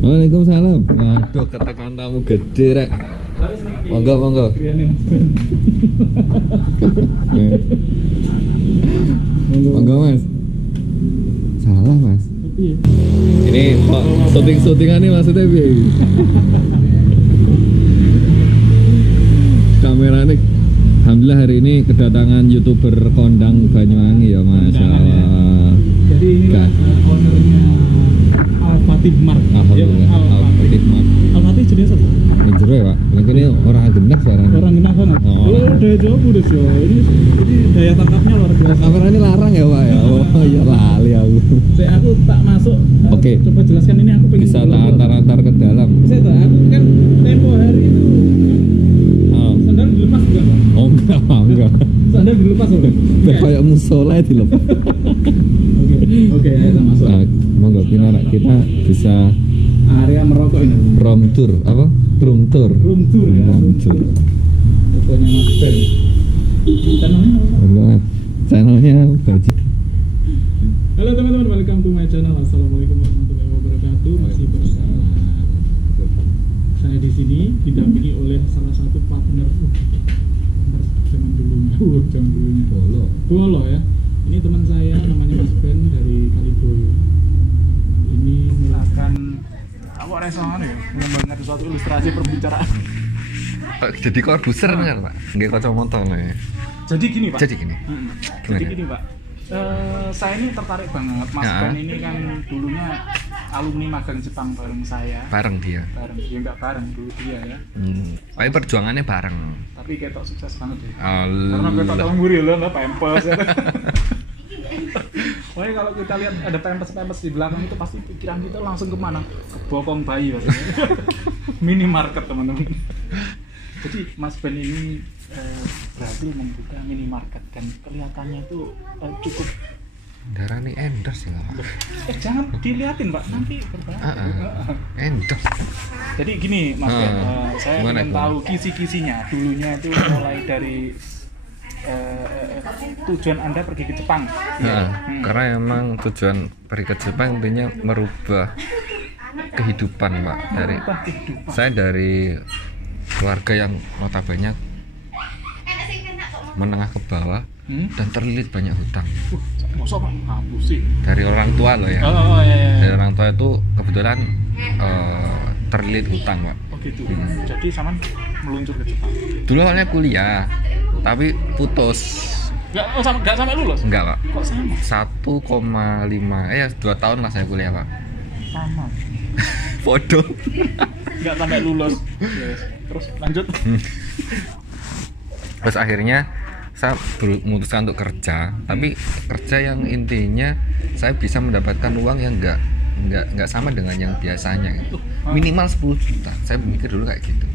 Waalaikumsalam. Waduh, ketekan tamu gede rek. Monggo, monggo. Monggo Mas. Salah Mas. Ini kok syuting-syutingan nih maksudnya piye? Kameranya alhamdulillah hari ini kedatangan YouTuber kondang Banyuwangi ya Masya Allah. Jadi ini ownernya Al-Fatih Mart. Al-Fatih Mart. Al-Fatih jenis apa? Ini jero ya Pak. Lagi ini orang genah sekarang. Orang genah banget. Oh, daya Jawa Budes ya. Ini daya tangkapnya luar biasa. Kamera ini larang ya Pak ya. Oh iya lali aku. Aku tak masuk. Oke. Coba jelaskan ini aku pengen. Bisa tak antar-antar ke dalam. Saya tak. Aku kan tempo hari itu. Sandal dilepas juga. Oh enggak. Sandal dilepas loh. Kayak musola dilepas. Oke, ayo kita masuk. Monggo kita bisa area merokok ini. Room tour apa? Room tour. Room tour ya. Room tour. Pokoknya Mas Ben. Channelnya Baji. Halo teman-teman, welcome to my channel. Assalamualaikum warahmatullahi wabarakatuh. Masih bersama saya di sini didampingi oleh salah satu partner zaman dulunya. Jam dulunya. Bolo ya. Ini teman saya namanya Mas Ben dari Kaliboyo. Ini merupakan apa resonan ya? Menggambarkan suatu ilustrasi perbicaraan. Jadi korbuser kan Pak? Nggak kacamata nih. Jadi gini Pak. Jadi gini. Jadi gini Pak. Saya ini tertarik banget. Mas Ben ini kan dulunya alumni magang Jepang bareng saya. Bareng dia. Bareng, ya nggak bareng dulu dia ya. Tapi perjuangannya bareng. Tapi ketok sukses banget ya. Allah. Karena ketok tahun buri loh, nggak pampers. Ya. Pokoknya kalau kita lihat ada pampers di belakang itu pasti pikiran kita langsung kemana? Ke bokong bayi maksudnya. Minimarket teman-teman. Jadi Mas Ben ini berhasil membuka minimarket dan kelihatannya itu cukup darah nih endorse ya Pak. Jangan dilihatin Pak, nanti berbahaya. Endorse. Jadi gini Mas Ben, saya ingin tahu kisi-kisinya. Dulunya itu mulai dari tujuan Anda pergi ke Jepang. Karena emang tujuan pergi ke Jepang intinya merubah kehidupan Pak. Saya dari keluarga yang notabene menengah ke bawah dan terlilit banyak hutang. Masa Pak? Hapus sih. Dari orang tua loh ya. Iya. Dari orang tua itu kebetulan terlilit hutang Pak. Oh gitu. Jadi sama meluncur ke Jepang. Dulu awalnya kuliah, tapi putus. Nggak sampai lulus? Enggak Pak. Kok sama? 1,5 2 tahun lah saya kuliah Pak. Sama. Bodoh. Nggak sampai lulus. Yes. Terus lanjut. Terus akhirnya saya memutuskan untuk kerja, tapi kerja yang intinya saya bisa mendapatkan uang yang nggak sama dengan yang biasanya gitu. Minimal 10 juta. Saya mikir dulu kayak gitu.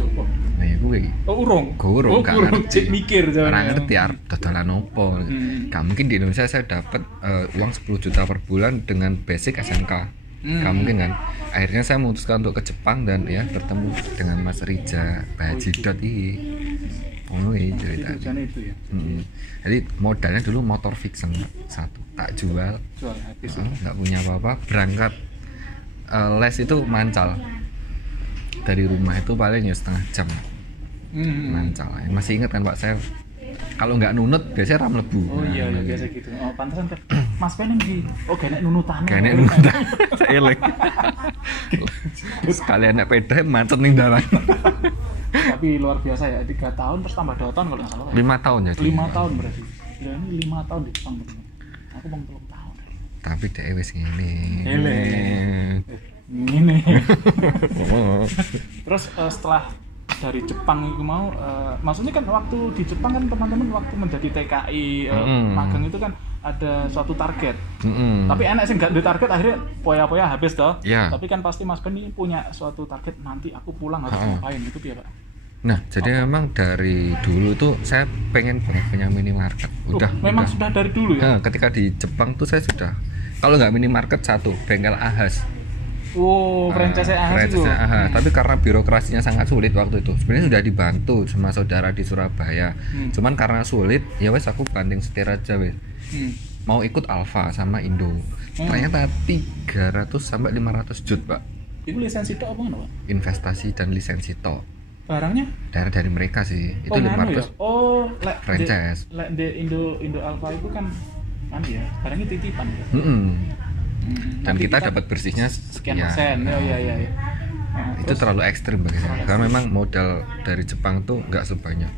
Coba. Nah ya gue. Urung gak ngerti. Mikir Karena ngerti dodolan opo. Gak mungkin di Indonesia saya dapat uang 10 juta per bulan dengan basic SMK. Gak mungkin kan. Akhirnya saya memutuskan untuk ke Jepang dan ya bertemu dengan Mas Rija Baji.i. Oh iya ceritanya itu ya. Jadi modalnya dulu motor fiction satu, tak jual habis nggak punya apa-apa, berangkat les itu Mancal, dari rumah itu paling ya setengah jam Mancal. Masih ingat kan Pak, saya kalau nggak nunut biasanya ram lebu. Oh iya biasa gitu. Oh pantesan Mas Ben iki. Oh gak nek nunutan. Saya elek. Sekalian nek peda macet ning dalan. Tapi luar biasa ya, 3 tahun terus tambah 2 tahun kalau nggak salah. 5 tahun jadi. 5 tahun berarti. Ya ini 5 tahun di Jepang betul. Aku bang 3 tahun. Tapi dhewe wis ngene. Ini. Terus setelah dari Jepang itu mau, maksudnya kan waktu di Jepang kan teman-teman waktu menjadi TKI magang itu kan ada suatu target. Tapi enak sih nggak di target akhirnya poya-poya habis toh. Tapi kan pasti Mas Ben ini punya suatu target, nanti aku pulang harus ngapain itu ya Pak. Nah jadi memang dari dulu tuh saya pengen banget punya minimarket. Sudah dari dulu ya. Ketika di Jepang tuh saya sudah, kalau nggak minimarket satu bengkel Ahas. Franchise Ahas itu. Tapi karena birokrasinya sangat sulit waktu itu. Sebenarnya sudah dibantu sama saudara di Surabaya. Cuman karena sulit, ya wes aku banting setir aja wes. Mau ikut Alfa sama Indo. Ternyata 300 sampai 500 jut Pak. Itu lisensi tok apa ngono, Pak? Investasi dan lisensi tok. Barangnya Dari mereka sih. Itu nganu 500 ya? Oh, franchise. Di Indo Alfa itu kan ya, barangnya titipan ya. Dan kita dapat bersihnya sekian persen. Iya. Nah, itu terlalu ekstrim bagi saya. Karena memang modal dari Jepang tuh nggak sebanyak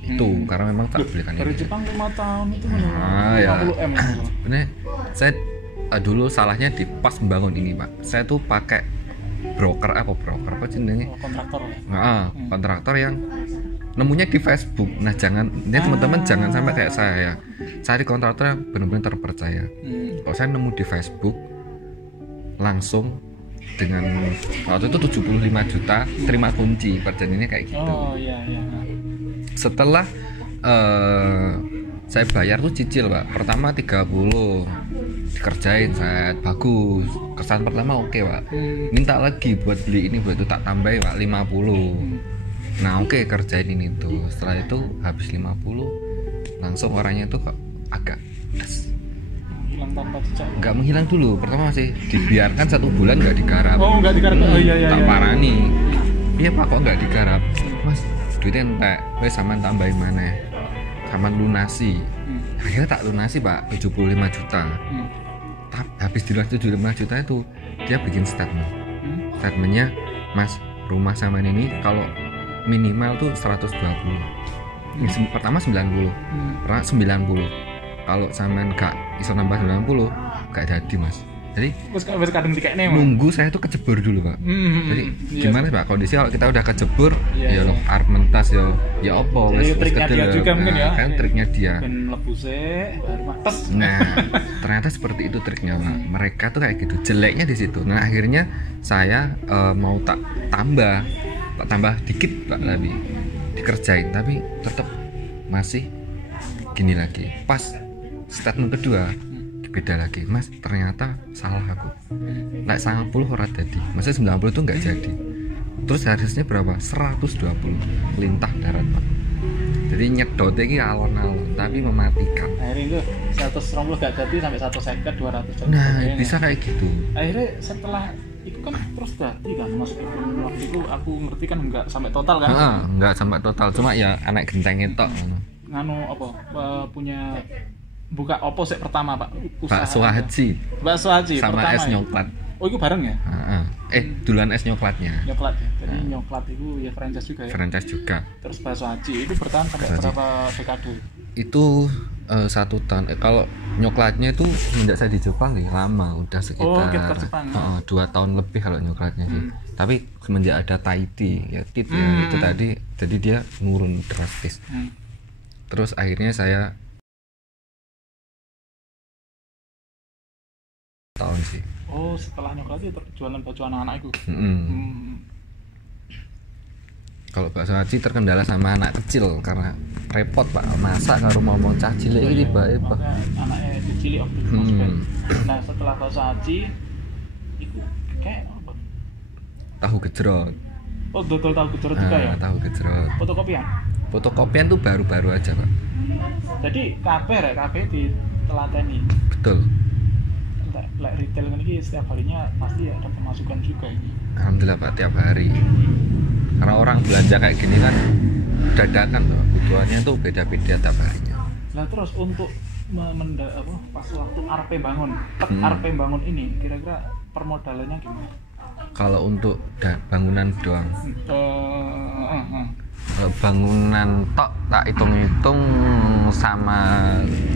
itu, karena memang tak belikan dari ini. Jepang 5 tahun itu Ya. 50M. Bener, saya dulu salahnya di pas membangun ini, Pak. Saya tuh pakai broker apa jenenge? Kontraktor. Kontraktor yang nemunya di Facebook. Nah, teman-teman jangan sampai kayak saya ya. Cari kontraktor yang benar-benar terpercaya. Kalau saya nemu di Facebook langsung dengan waktu itu 75 juta terima kunci, perjanjiannya kayak gitu. Oh iya. Setelah saya bayar tuh cicil, Pak. Pertama 30 dikerjain, saya bagus. Kesan pertama oke, Pak. Minta lagi buat beli ini, buat itu tak tambahin, Pak, 50. Nah, oke, kerjain ini tuh. Setelah itu habis 50 langsung orangnya tuh kok agak Hilang tanpa jejak. nggak menghilang dulu. Pertama masih dibiarkan 1 bulan nggak digarap. Oh, nggak digarap. Iya. Tak parani. Iya, Pak, kok nggak digarap? Mas, duitnya entek. Wes sampean tambahin maneh. Sampean lunasi. Akhirnya tak lunasi, Pak, 75 juta. Habis dilunasi 75 juta itu dia bikin statement. Statementnya, Mas, rumah sampean ini kalau minimal tuh 120. Pertama 90. Pernah 90. Kalau sampean gak iso nambah 90, gak jadi, Mas. Jadi wis kadung dikekne, Mas. Nunggu saya tuh kejebur dulu, Pak. Jadi gimana sih, Pak, kondisi kalau kita udah kejebur, ya lo arep mentas ya opo, wis triknya dia juga mungkin ya. Kan triknya dia. Ben mlebu sik, baru mates. Nah, ternyata seperti itu triknya, Pak. Mereka tuh kayak gitu, jeleknya di situ. Nah, akhirnya saya mau tak tambah dikit, Pak, lebih dikerjain, tapi tetap masih gini lagi. Pas statement kedua beda lagi, Mas, ternyata salah aku. Naik 90 ora jadi. Maksudnya 90 itu nggak jadi. Terus harusnya berapa? 120. Lintah darat, Pak. Jadi nyedotnya ini alon-alon, tapi mematikan. Akhirnya itu 120 gak jadi sampai 150, 200. Nah, bisa kayak gitu. Akhirnya setelah itu kan terus jadi kan, meskipun waktu itu aku ngerti kan nggak sampai total kan? Nggak sampai total, cuma ya anak genteng itu. Nganu apa? Punya buka opo sih pertama, Pak? Bakso Haji sama pertama es nyoklat. Oh, itu bareng ya? Duluan es nyoklatnya. Nyoklat ya. Jadi nyoklat itu ya franchise juga ya. Franchise juga. Terus bakso Haji itu bertahan sampai berapa dekade? Itu 1 tahun. Kalau nyoklatnya itu semenjak saya di Jepang nih lama, udah sekitar 2 tahun lebih kalau nyoklatnya sih. Tapi semenjak ada Taiti ya ya itu tadi, jadi dia nurun drastis. Terus akhirnya saya tahun sih. Oh, setelah nyoklat itu jualan baju anak-anak itu. Kalau bakso Haji terkendala sama anak kecil karena repot, Pak, masak karo mau cah cilik iki tiba-tiba anaknya cilik waktu itu. Nah, setelah bakso Haji itu kayak apa? Tahu gejrot. Oh, dodol tahu gejrot juga ya? Tahu gejrot. Fotokopian tuh baru-baru aja, Pak. Jadi kabeh ditelateni. Betul. Lek retail ini setiap harinya pasti ada pemasukan juga ini. Alhamdulillah, Pak, tiap hari. Karena orang belanja kayak gini kan dadakan loh, kebutuhannya tuh beda-beda tiap harinya. Nah, terus untuk pas waktu RP bangun ini kira-kira permodalannya gimana? Kalau untuk bangunan doang, bangunan tok tak hitung-hitung sama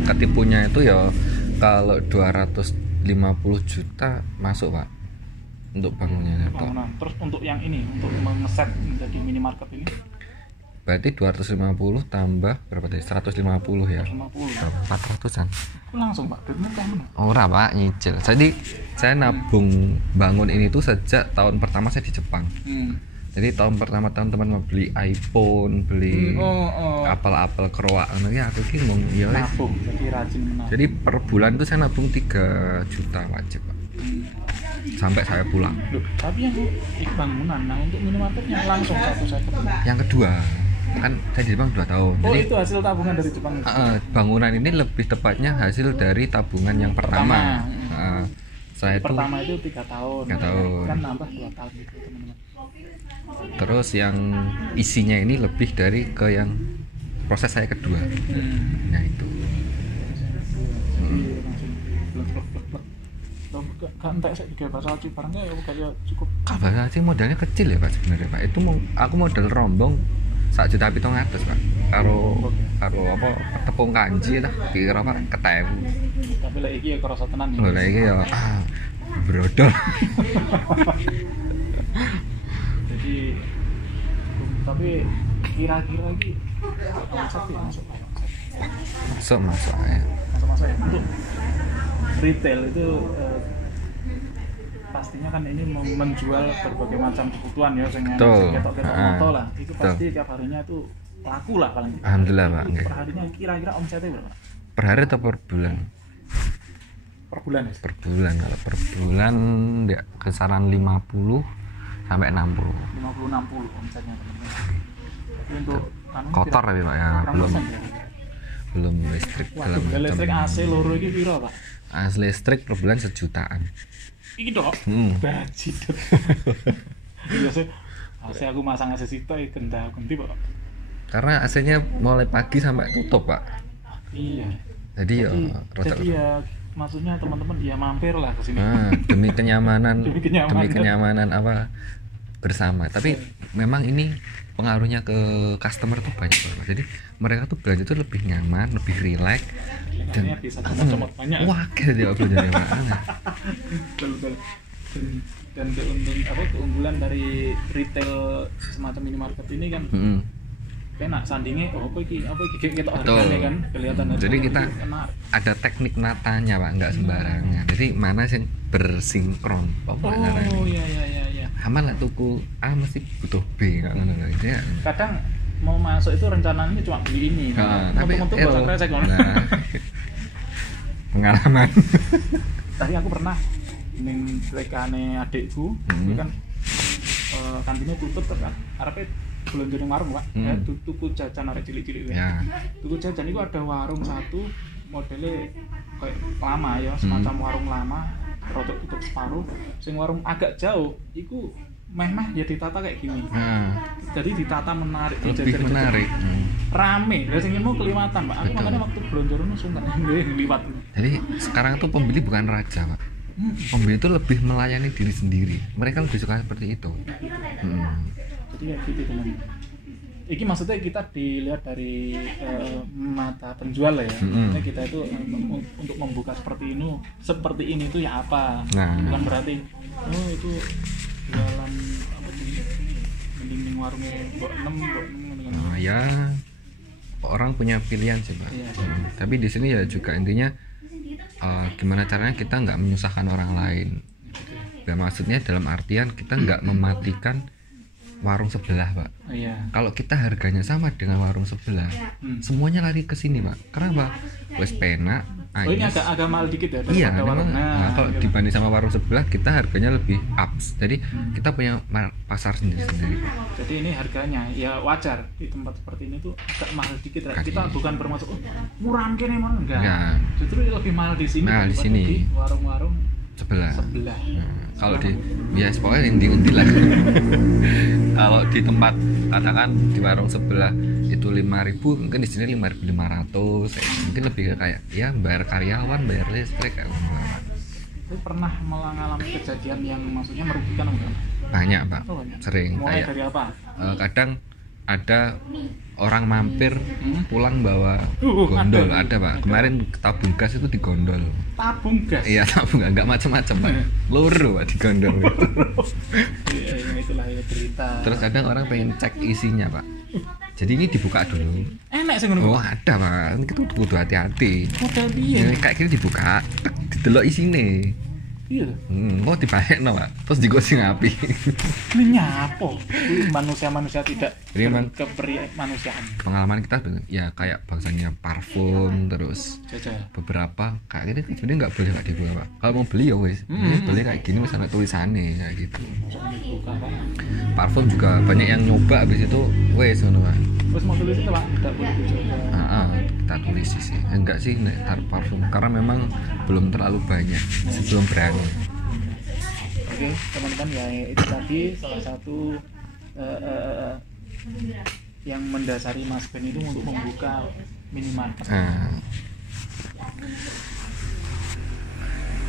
ketipunya itu ya kalau 250 juta masuk, Pak, untuk bangunannya tok. Terus untuk yang ini, untuk mengeset menjadi minimarket ini berarti 250 tambah berapa tadi? 150 ya? 400-an. Langsung, Pak, duitnya kayak mana? Ora, Pak, nyicil. Jadi saya nabung bangun ini tuh sejak tahun pertama saya di Jepang. Jadi tahun pertama teman-teman mau beli iPhone, beli apel keroak, ya aku ki ngomong ya nabung, jadi rajin menabung. Jadi per bulan tuh saya nabung 3 juta wajib, Pak. Sampai saya pulang. Loh, tapi yang bangunan, nah untuk minimarketnya langsung 150. Yang kedua, kan saya di Jepang 2 tahun. Oh, jadi, itu hasil tabungan dari Jepang. Bangunan ini lebih tepatnya hasil dari tabungan yang pertama. Setelah itu pertama itu 3 tahun. 3 tahun. Kan nambah 2 tahun gitu teman-teman. Terus yang isinya ini lebih dari ke yang proses saya kedua. Nah itu. Jadi langsung blek. Kan entek sik digawe bahasa Aceh barangnya ya kayak cukup. Bahasa Aceh modalnya kecil ya Pak sebenarnya Pak. Itu aku modal rombong 1,7 juta Pak. Karo apa tepung kanji lah kira apa ketemu. Tapi lek iki ya kerasa tenan ya. Lho lek iki ya brodol. Jadi tapi kira-kira iki omset ya masuk Masuk ya. Masuk ya untuk retail itu pastinya kan ini menjual berbagai macam kebutuhan ya sing ketok-ketok moto lah. Itu pasti tiap harinya itu laku lah paling. Alhamdulillah Pak. Per harinya kira-kira omsetnya berapa? Per hari atau per bulan? Per bulan ya? Per bulan. Kalau per bulan ya kisaran 50 sampai 60. 50-60 omsetnya teman-teman. Tapi untuk kotor tapi Pak ya, belum listrik dalam listrik AC loro iki piro Pak? AC listrik per bulan 1 jutaan. Iki dok? Bajit. Biasa AC aku masang AC sitok iki genta-genti Pak. Karena AC-nya mulai pagi sampai tutup Pak. Iya. Jadi ya maksudnya teman-teman ya mampir lah ke sini. Demi kenyamanan apa bersama. Tapi memang ini pengaruhnya ke customer tuh banyak banget. Jadi mereka tuh belanja tuh lebih nyaman, lebih rileks dan bisa comot banyak. Wah, dia belanjanya banget. Betul. Dan keunggulan dari retail semacam minimarket ini kan enak sandingnya apa iki kita harganya kan kelihatan. Jadi kita ada teknik natanya Pak, nggak sembarangan. Jadi mana sih bersinkron Oh iya. aman lah tuku A mesti butuh B nggak ngono ya. Kadang mau masuk itu rencananya cuma beli ini. Tapi bahasa kresek pengalaman. Tadi aku pernah ning rekane adikku, kan kantinnya tutup kan. Arepe belanja ning warung Pak. Tuku jajan arek cilik-cilik ya. Tuku jajan itu ada warung satu modelnya kayak lama ya, semacam warung lama, rodok tutup separuh. Sing warung agak jauh, iku meh-meh ya ditata kayak gini. Jadi ditata menarik, lebih menarik. Rame, ya sing mau keliwatan Pak. Aku makanya waktu belanja rono sungkan ngliwat. Jadi sekarang tuh pembeli bukan raja Pak. Pembeli itu lebih melayani diri sendiri. Mereka lebih suka seperti itu. Jadi ya gitu teman. Iki maksudnya kita dilihat dari mata penjual ya. Maksudnya kita itu untuk membuka seperti ini tuh ya apa? Bukan berarti itu jualan apa sih? Mending warungnya mbok 6 ya orang punya pilihan sih Pak. Tapi di sini ya juga intinya gimana caranya kita nggak menyusahkan orang lain. Ya maksudnya dalam artian kita nggak mematikan warung sebelah Pak. Kalau kita harganya sama dengan warung sebelah, semuanya lari ke sini Pak. Karena Pak, wes penak. Ini agak mahal dikit ya. Iya, memang. Kalau dibanding sama warung sebelah, kita harganya lebih ups. Jadi kita punya pasar sendiri-sendiri. Jadi ini harganya ya wajar di tempat seperti ini tuh agak mahal dikit. Kita bukan bermaksud murah kene enggak. Justru lebih mahal di sini. Di sini. Di warung-warung sebelah. Kalau di bias pokoknya yang di lah. Kalau di tempat katakan di warung sebelah itu 5.000, mungkin di sini 5.500. Mungkin lebih kayak ya bayar karyawan, bayar listrik kayak gitu. Tapi pernah mengalami kejadian yang maksudnya merugikan enggak? Banyak Pak. Sering. Mulai kayak dari apa? Kadang ada orang mampir pulang bawa gondol, ada Pak. Kemarin tabung gas itu digondol. Tabung gas? Iya, tabung gas, enggak macam-macam Pak. Loro Pak digondol. Iya, itulah ya berita. Terus kadang orang pengen cek isinya Pak. Jadi ini dibuka dulu. Enak sih ngono. Oh, ada Pak. Itu kudu hati-hati. Model piye? Kayak gini dibuka, didelok isine. Iya. Mau dibayekno Pak. Terus digosing api. Ini nyapo? Manusia-manusia tidak manusiaan. Pengalaman kita ya kayak bangsanya parfum terus beberapa kayak ini sebenarnya nggak boleh Pak dibuka Pak. Kalau mau beli ya wes, beli kayak gini wes ada tulisannya kayak gitu. Parfum juga banyak yang nyoba habis itu wes ngono Pak. Terus mau tulis itu Pak, tidak boleh dicoba. Kita tulis sih. Enggak sih nek parfum karena memang belum terlalu banyak sebelum berani. Oke, teman-teman ya itu tadi salah satu yang mendasari Mas Ben itu untuk membuka minimarket.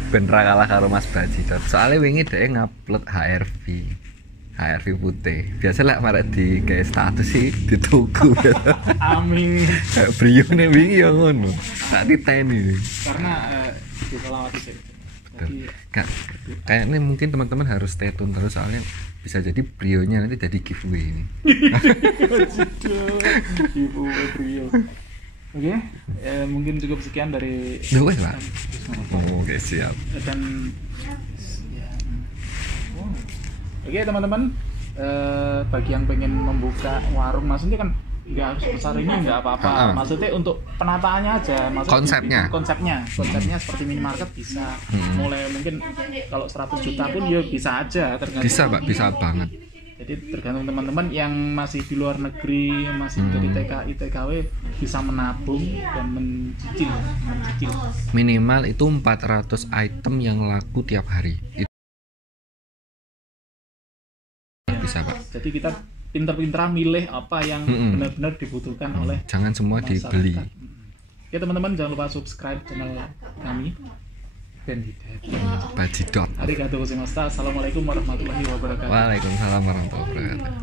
Ben ra kalah karo Mas Bajidot. Soalnya wingi dhek ngupload HRV putih. Biasa lah marek di kayak status sih di tuku. Amin. Brio nih wingi ya ngono. Tak diteni. Karena diselawati sih. Kayaknya mungkin teman-teman harus stay tune terus soalnya bisa jadi brionya nanti jadi giveaway ini. Giveaway brio. Oke, mungkin cukup sekian dari. Wes Pak. Oke siap. Dan oke teman-teman, bagi yang pengen membuka warung, maksudnya kan nggak harus besar ini, nggak apa-apa. Maksudnya untuk penataannya aja. Maksudnya konsepnya seperti minimarket bisa. Mulai mungkin kalau 100 juta pun ya bisa aja. Tergantung. Bisa Pak, bisa banget. Jadi tergantung teman-teman yang masih di luar negeri, masih dari TKI, TKW bisa menabung dan mencicil. Minimal itu 400 item yang laku tiap hari. Bisa Pak. Jadi kita pinter-pinteran milih apa yang benar-benar dibutuhkan oleh jangan semua masyarakat. dibeli. Oke teman-teman, jangan lupa subscribe channel kami Ben Hidayat Bajidot. Arigatou gozaimashita. Assalamualaikum warahmatullahi wabarakatuh. Waalaikumsalam warahmatullahi wabarakatuh.